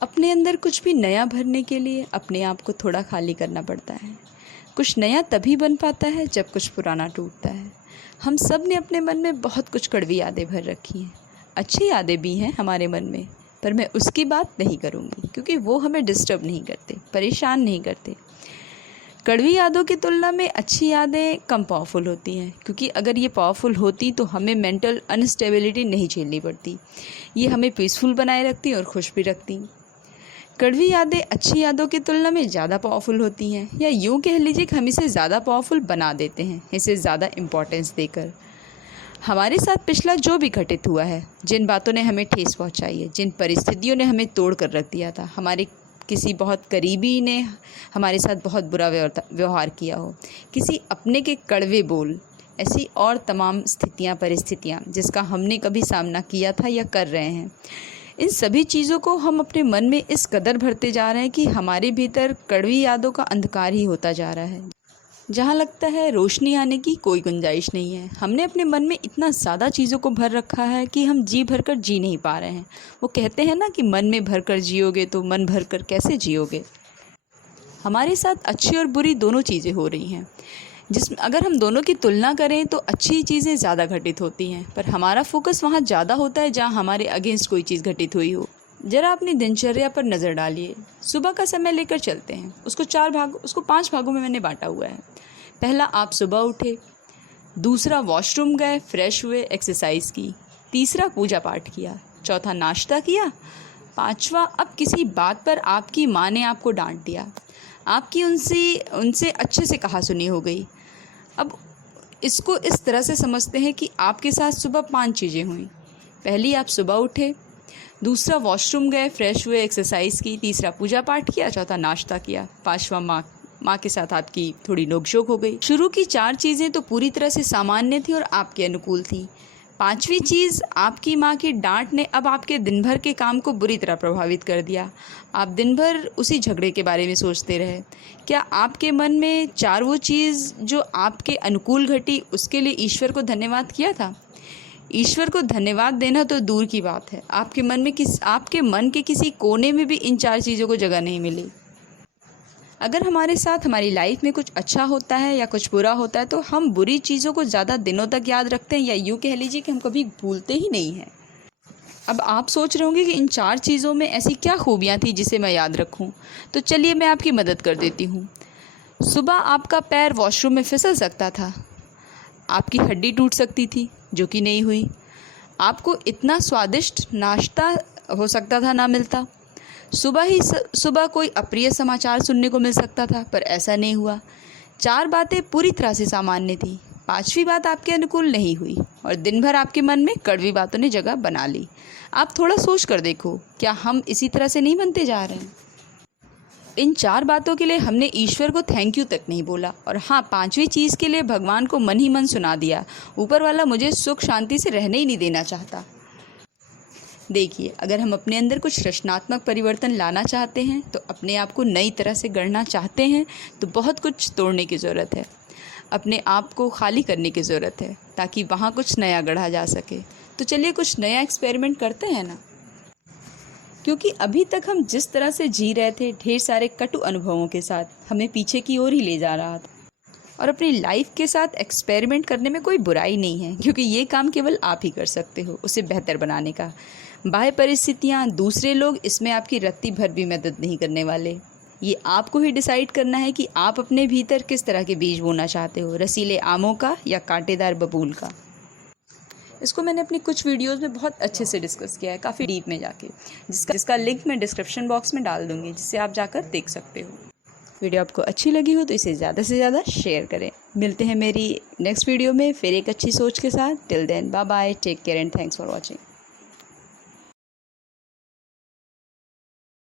अपने अंदर कुछ भी नया भरने के लिए अपने आप को थोड़ा खाली करना पड़ता है। कुछ नया तभी बन पाता है जब कुछ पुराना टूटता है। हम सब ने अपने मन में बहुत कुछ कड़वी यादें भर रखी हैं। अच्छी यादें भी हैं हमारे मन में, पर मैं उसकी बात नहीं करूँगी क्योंकि वो हमें डिस्टर्ब नहीं करते, परेशान नहीं करते। कड़वी यादों की तुलना में अच्छी यादें कम पावरफुल होती हैं, क्योंकि अगर ये पावरफुल होती तो हमें मेंटल अनस्टेबिलिटी नहीं झेलनी पड़ती। ये हमें पीसफुल बनाए रखती और खुश भी रखती। कड़वी यादें अच्छी यादों की तुलना में ज़्यादा पावरफुल होती हैं, या यूँ कह लीजिए कि हम इसे ज़्यादा पावरफुल बना देते हैं इसे ज़्यादा इम्पोर्टेंस देकर। हमारे साथ पिछला जो भी घटित हुआ है, जिन बातों ने हमें ठेस पहुंचाई है, जिन परिस्थितियों ने हमें तोड़ कर रख दिया था, हमारे किसी बहुत करीबी ने हमारे साथ बहुत बुरा व्यवहार किया हो, किसी अपने के कड़वे बोल, ऐसी और तमाम स्थितियां परिस्थितियां जिसका हमने कभी सामना किया था या कर रहे हैं, इन सभी चीज़ों को हम अपने मन में इस कदर भरते जा रहे हैं कि हमारे भीतर कड़वी यादों का अंधकार ही होता जा रहा है, जहाँ लगता है रोशनी आने की कोई गुंजाइश नहीं है। हमने अपने मन में इतना ज़्यादा चीज़ों को भर रखा है कि हम जी भर कर जी नहीं पा रहे हैं। वो कहते हैं ना कि मन में भर कर जियोगे तो मन भर कर कैसे जियोगे। हमारे साथ अच्छी और बुरी दोनों चीज़ें हो रही हैं, जिसमें अगर हम दोनों की तुलना करें तो अच्छी चीज़ें ज़्यादा घटित होती हैं, पर हमारा फोकस वहाँ ज़्यादा होता है जहाँ हमारे अगेंस्ट कोई चीज़ घटित हुई हो। ज़रा अपनी दिनचर्या पर नज़र डालिए। सुबह का समय लेकर चलते हैं, उसको 5 भागों में मैंने बांटा हुआ है। पहला, आप सुबह उठे। दूसरा, वॉशरूम गए, फ्रेश हुए, एक्सरसाइज की। तीसरा, पूजा पाठ किया। चौथा, नाश्ता किया। पांचवा, अब किसी बात पर आपकी माँ ने आपको डांट दिया, आपकी उनसे अच्छे से कहा सुनी हो गई। अब इसको इस तरह से समझते हैं कि आपके साथ सुबह 5 चीज़ें हुई। पहली, आप सुबह उठे। दूसरा, वॉशरूम गए, फ्रेश हुए, एक्सरसाइज की। तीसरा, पूजा पाठ किया। चौथा, नाश्ता किया। पांचवा, माँ के साथ आपकी थोड़ी नोकझोंक हो गई। शुरू की 4 चीज़ें तो पूरी तरह से सामान्य थी और आपके अनुकूल थी। 5वीं चीज़, आपकी माँ की डांट ने अब आपके दिन भर के काम को बुरी तरह प्रभावित कर दिया। आप दिन भर उसी झगड़े के बारे में सोचते रहे। क्या आपके मन में 4 वो चीज़ जो आपके अनुकूल घटी उसके लिए ईश्वर को धन्यवाद किया था? ईश्वर को धन्यवाद देना तो दूर की बात है, आपके मन के किसी कोने में भी इन 4 चीज़ों को जगह नहीं मिली। अगर हमारे साथ हमारी लाइफ में कुछ अच्छा होता है या कुछ बुरा होता है तो हम बुरी चीज़ों को ज़्यादा दिनों तक याद रखते हैं, या यूँ कह लीजिए कि हम कभी भूलते ही नहीं हैं। अब आप सोच रहे होंगे कि इन 4 चीज़ों में ऐसी क्या खूबियाँ थी जिसे मैं याद रखूँ, तो चलिए मैं आपकी मदद कर देती हूँ। सुबह आपका पैर वॉशरूम में फिसल सकता था, आपकी हड्डी टूट सकती थी जो कि नहीं हुई, आपको इतना स्वादिष्ट नाश्ता हो सकता था ना मिलता, सुबह कोई अप्रिय समाचार सुनने को मिल सकता था पर ऐसा नहीं हुआ। 4 बातें पूरी तरह से सामान्य थी, 5वीं बात आपके अनुकूल नहीं हुई और दिन भर आपके मन में कड़वी बातों ने जगह बना ली। आप थोड़ा सोच कर देखो, क्या हम इसी तरह से नहीं बनते जा रहे हैं? इन 4 बातों के लिए हमने ईश्वर को थैंक यू तक नहीं बोला, और हाँ, 5वीं चीज़ के लिए भगवान को मन ही मन सुना दिया, ऊपर वाला मुझे सुख शांति से रहने ही नहीं देना चाहता। देखिए, अगर हम अपने अंदर कुछ रचनात्मक परिवर्तन लाना चाहते हैं, तो अपने आप को नई तरह से गढ़ना चाहते हैं, तो बहुत कुछ तोड़ने की ज़रूरत है, अपने आप को खाली करने की ज़रूरत है, ताकि वहाँ कुछ नया गढ़ा जा सके। तो चलिए कुछ नया एक्सपेरिमेंट करते हैं ना, क्योंकि अभी तक हम जिस तरह से जी रहे थे, ढेर सारे कटु अनुभवों के साथ, हमें पीछे की ओर ही ले जा रहा था। और अपनी लाइफ के साथ एक्सपेरिमेंट करने में कोई बुराई नहीं है, क्योंकि ये काम केवल आप ही कर सकते हो उसे बेहतर बनाने का। बाह्य परिस्थितियाँ, दूसरे लोग इसमें आपकी रत्ती भर भी मदद नहीं करने वाले। ये आपको ही डिसाइड करना है कि आप अपने भीतर किस तरह के बीज बोना चाहते हो, रसीले आमों का या कांटेदार बबूल का। इसको मैंने अपनी कुछ वीडियोस में बहुत अच्छे से डिस्कस किया है, काफ़ी डीप में जाके, जिसका लिंक मैं डिस्क्रिप्शन बॉक्स में डाल दूँगी, जिससे आप जाकर देख सकते हो। वीडियो आपको अच्छी लगी हो तो इसे ज़्यादा से ज़्यादा शेयर करें। मिलते हैं मेरी नेक्स्ट वीडियो में फिर एक अच्छी सोच के साथ। Till then, bye bye, take care and thanks for watching.